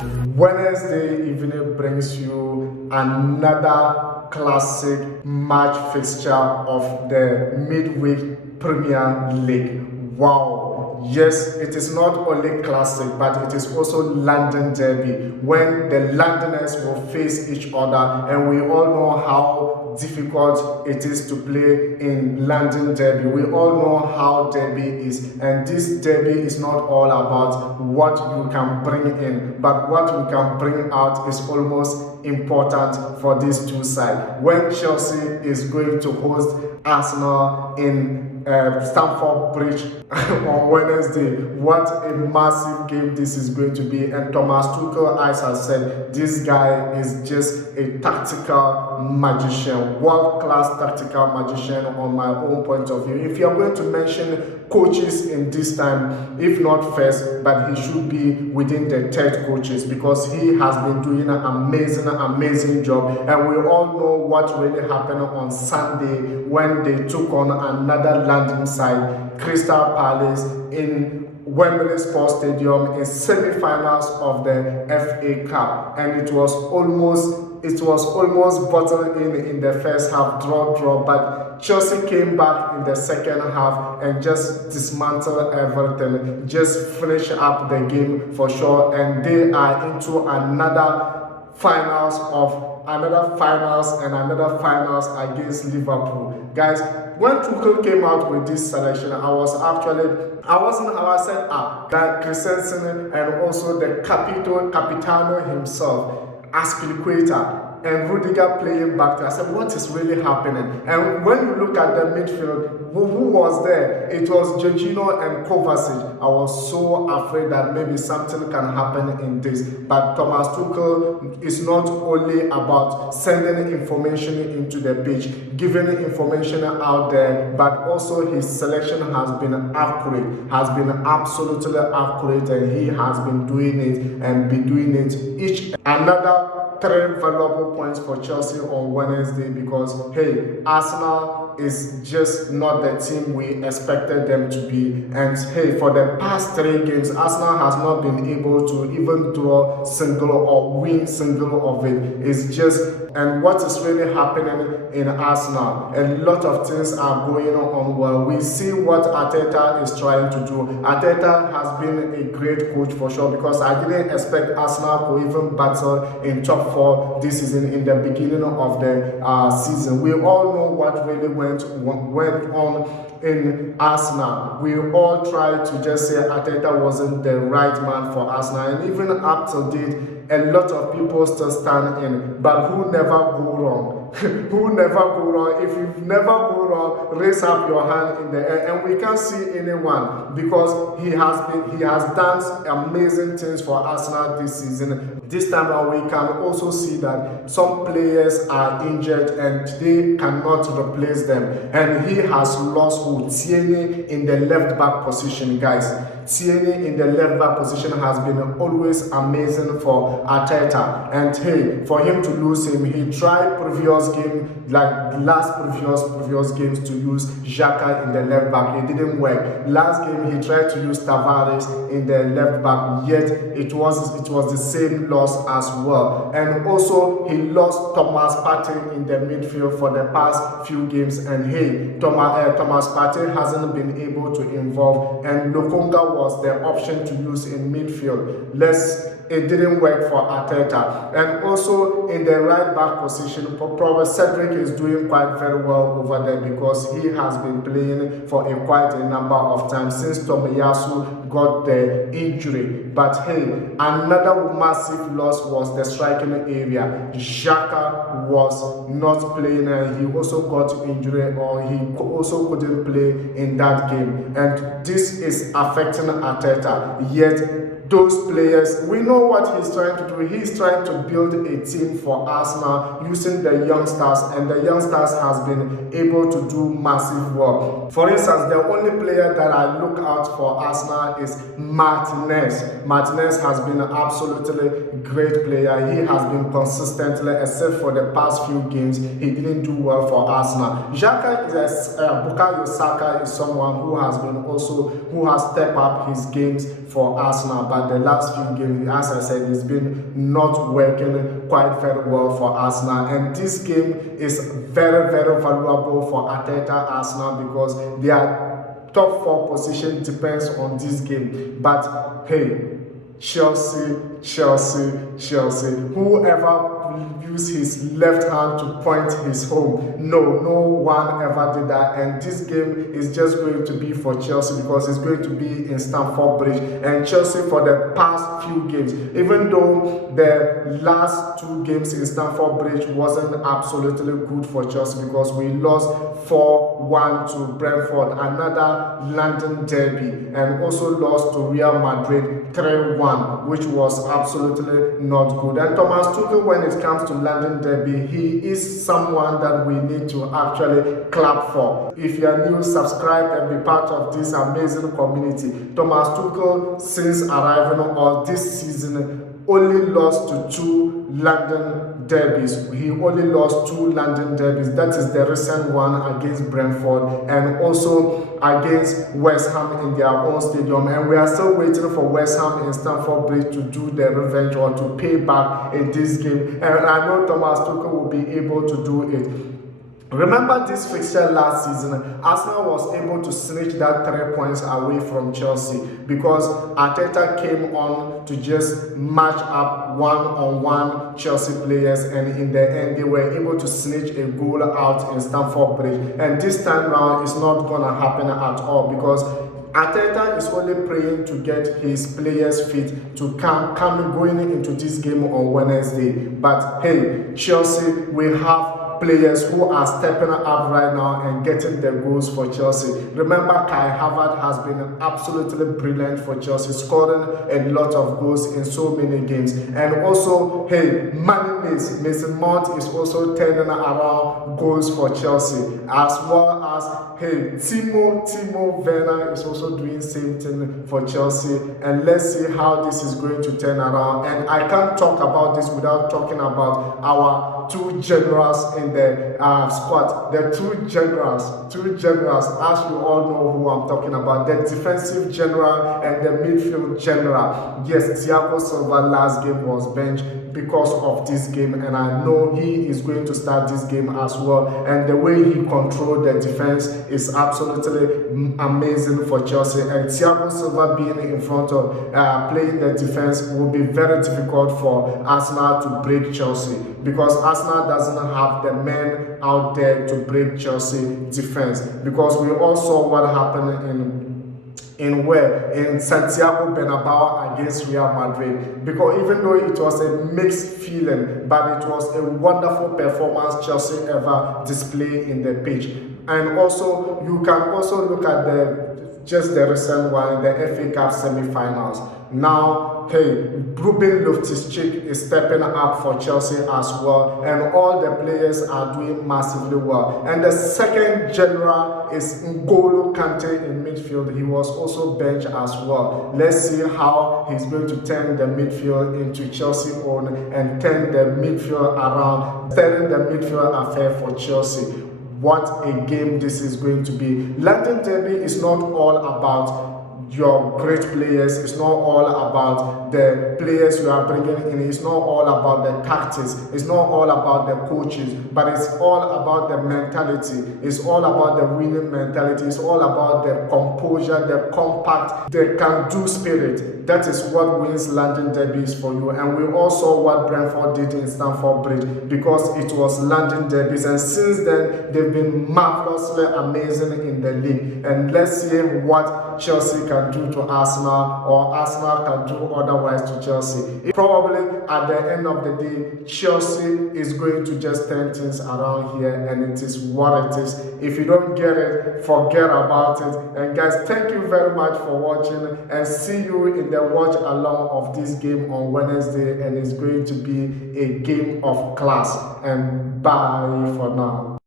Wednesday evening brings you another classic match fixture of the midweek Premier League. Wow. Yes, it is not only classic, but it is also London Derby, when the Londoners will face each other, and we all know how difficult it is to play in London Derby. We all know how Derby is, and this Derby is not all about what you can bring in, but what you can bring out is almost important for these two sides. When Chelsea is going to host Arsenal in Stamford Bridge on Wednesday, what a massive game this is going to be. And Thomas Tuchel, as I said, this guy is just a tactical magician, world-class tactical magician on my own point of view. If you're going to mention coaches in this time, if not first, but he should be within the third coaches, because he has been doing an amazing job. And we all know what really happened on Sunday when they took on another London side, Crystal Palace, in Wembley Sports Stadium in semi-finals of the FA Cup, and it was almost bottled in the first half, draw, but Chelsea came back in the second half and just dismantled everything, just finish up the game for sure, and they are into another finals against Liverpool. Guys, when Tuchel came out with this selection, I said, that Christensen and also the Capitano himself, Aspilicueta, and Rudiger playing back there. I said, what is really happening? And when you look at the midfield, who was there? It was Jorginho and Kovacic. I was so afraid that maybe something can happen in this. But Thomas Tuchel is not only about sending information into the pitch, giving information out there, but also his selection has been accurate, has been absolutely accurate, and he has been doing it and be doing it each another 3 valuable points for Chelsea on Wednesday, because hey, Arsenal is just not the team we expected them to be. And hey, for the past 3 games, Arsenal has not been able to even draw single or win single of it. It's just, and what is really happening in Arsenal, a lot of things are going on well. We see what Arteta is trying to do. Arteta has been a great coach for sure, because I didn't expect Arsenal to even battle in top 4 this season in the beginning of the season. We all know what really went on in Arsenal. We all tried to just say Arteta wasn't the right man for Arsenal, and even up to date, a lot of people still stand in. But who never go wrong? Who never go wrong? If you've never go wrong, raise up your hand in the air. And we can't see anyone, because he has done amazing things for Arsenal this season. This time around, we can also see that some players are injured and they cannot replace them. And he has lost Tierney in the left back position, guys. Tierney in the left back position has been always amazing for Arteta. And hey, for him to lose him, he tried previous games to use Xhaka in the left back. It didn't work. Last game he tried to use Tavares in the left back, yet it was the same loss as well. And also he lost Thomas Partey in the midfield for the past few games. And hey, Thomas Partey hasn't been able to involve, and Lokonga was the option to use in midfield. It didn't work for Arteta. And also in the right back position, probably Cedric is doing quite very well over there, because he has been playing for quite a number of times since Tomiyasu got the injury. But hey, another massive loss was the striking area. Xhaka was not playing, and he also got injured, or he also couldn't play in that game. And this is affecting Arteta. Yet those players, we know what he's trying to do. He's trying to build a team for Arsenal using the youngsters, and the youngsters has been able to do massive work. For instance, the only player that I look out for Arsenal is Martinez. Martinez has been an absolutely great player. He has been consistently, except for the past few games, he didn't do well for Arsenal. Bukayo Saka is someone who has stepped up his games for Arsenal. But but the last few games, as I said, it's been not working quite very well for Arsenal. And this game is very, very valuable for Arteta Arsenal because they are top 4 position depends on this game. But hey, Chelsea, whoever use his left hand to point his home. No one ever did that, and this game is just going to be for Chelsea because it's going to be in Stamford Bridge. And Chelsea, for the past few games, even though the last 2 games in Stamford Bridge wasn't absolutely good for Chelsea because we lost 4-1 to Brentford, another London derby, and also lost to Real Madrid 3-1, which was absolutely not good. And Thomas Tuchel, when it comes to London derby, he is someone that we need to actually clap for. If you are new, subscribe and be part of this amazing community. Thomas Tuchel, since arriving or this season, only lost to 2 London derbies. He only lost 2 London derbies. That is the recent one against Brentford and also against West Ham in their own stadium. And we are still waiting for West Ham in Stamford Bridge to do the revenge or to pay back in this game. And I know Thomas Tuchel will be able to do it. Remember this fixture last season, Arsenal was able to snatch that 3 points away from Chelsea because Arteta came on to just match up one-on-one Chelsea players, and in the end they were able to snatch a goal out in Stamford Bridge. And this time round it's not gonna happen at all because Arteta is only praying to get his players fit to come going into this game on Wednesday. But hey, Chelsea, we have players who are stepping up right now and getting their goals for Chelsea. Remember, Kai Havertz has been absolutely brilliant for Chelsea, scoring a lot of goals in so many games. And also, hey, Mason Mount is also turning around goals for Chelsea, as well as, hey, Timo Werner is also doing same thing for Chelsea. And let's see how this is going to turn around. And I can't talk about this without talking about our 2 generals in the squad. The 2 generals, as you all know who I'm talking about, the defensive general and the midfield general. Yes, Thiago Silva last game was benched because of this game, and I know he is going to start this game as well. And the way he controlled the defense is absolutely amazing for Chelsea. And Thiago Silva being in front of playing the defense will be very difficult for Arsenal to break Chelsea because Arsenal doesn't have the men out there to break Chelsea defense. Because we all saw what happened in Santiago Bernabeu against Real Madrid, because even though it was a mixed feeling, but it was a wonderful performance Chelsea ever displayed in the pitch. And also you can also look at the recent one, the FA Cup semi-finals. Now, hey, Ruben Loftus-Cheek is stepping up for Chelsea as well, and all the players are doing massively well. And the second general is N'Golo Kante in midfield. He was also benched as well. Let's see how he's going to turn the midfield into Chelsea own and turn the midfield around, turning the midfield affair for Chelsea. What a game this is going to be. London derby is not all about your great players. It's not all about the players you are bringing in. It's not all about the tactics. It's not all about the coaches, but it's all about the mentality. It's all about the winning mentality. It's all about the composure, the compact, the can-do spirit. That is what wins London derbies for you. And we all saw what Brentford did in Stamford Bridge because it was London derbies. And since then, they've been marvelously amazing in the league. And let's see what Chelsea can do to Arsenal, or Arsenal can do otherwise to Chelsea. Probably at the end of the day, Chelsea is going to just turn things around here, and it is what it is. If you don't get it, forget about it. And guys, thank you very much for watching, and see you in the watch along of this game on Wednesday, and it's going to be a game of class. And bye for now.